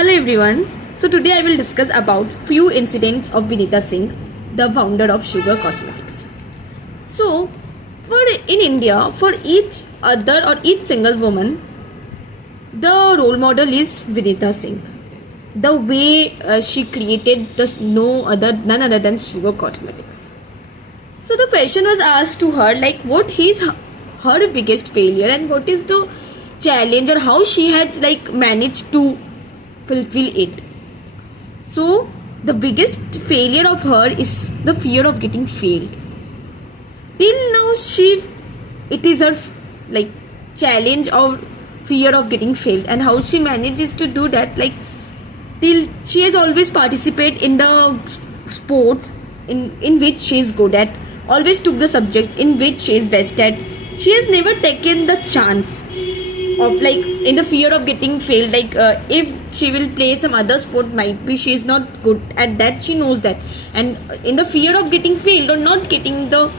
Hello everyone. So today I will discuss about few incidents of Vinita Singh, the founder of Sugar Cosmetics. So for in India, for each other or each single woman, the role model is Vinita Singh. The way she created none other than Sugar Cosmetics. So the question was asked to her like what is her biggest failure and what is the challenge or how she has like managed to fulfill it. So the biggest failure of her is the fear of getting failed. Till now it is her like challenge or fear of getting failed, and how she manages to do that, like till she has always participated in the sports in which she is good at, always took the subjects in which she is best at. She has never taken the chance of like in the fear of getting failed, like if she will play some other sport, might be she is not good at that, she knows that, and in the fear of getting failed or not getting the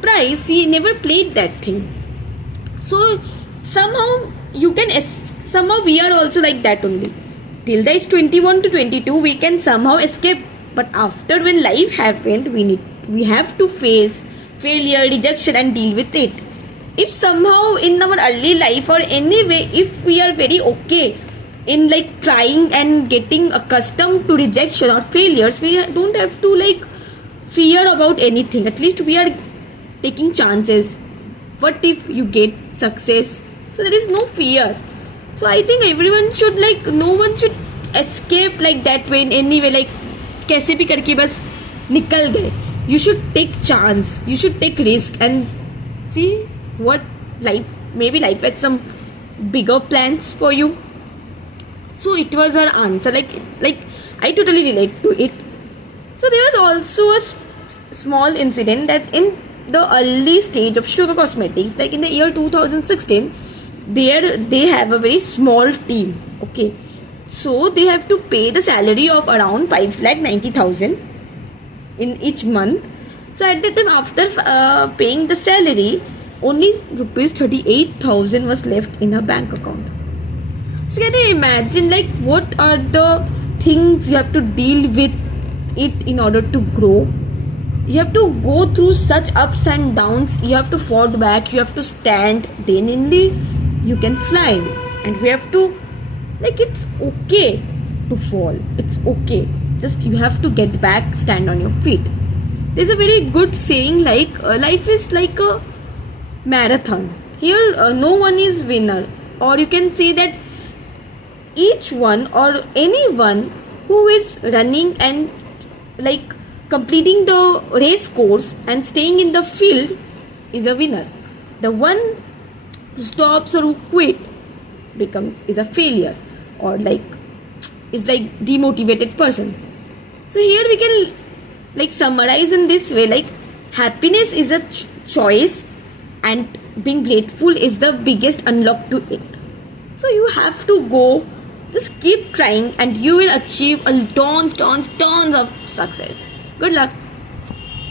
prize, she never played that thing. So somehow somehow we are also like that only. Till the age 21 to 22 we can somehow escape, but after when life happened, we have to face failure, rejection and deal with it. If somehow in our early life or anyway, if we are very okay in like trying and getting accustomed to rejection or failures, we don't have to like fear about anything. At least we are taking chances. What if you get success? So there is no fear. So I think everyone should like, no one should escape like that way in any way, like कैसे भी करके बस निकल गए. You should take chance, you should take risk and see what life, maybe life has some bigger plans for you. So it was her answer, like I totally relate to it. So there was also a small incident that's in the early stage of Sugar Cosmetics, like in the year 2016. There they have a very small team, okay, so they have to pay the salary of around 5,90,000 in each month. So at that time, after paying the salary, only rupees 38,000 was left in her bank account. So can you imagine like what are the things you have to deal with it in order to grow? You have to go through such ups and downs, you have to fall back, you have to stand, then only you can fly. And we have to, like, it's okay to fall, it's okay, just you have to get back, stand on your feet. There's a very good saying like life is like a marathon. Here no one is winner, or you can say that each one or anyone who is running and like completing the race course and staying in the field is a winner. The one who stops or who quit is a failure, or like is like demotivated person. So here we can like summarize in this way, like happiness is a choice and being grateful is the biggest unlock to it. So you have to go, just keep trying and you will achieve a tons of success. Good luck.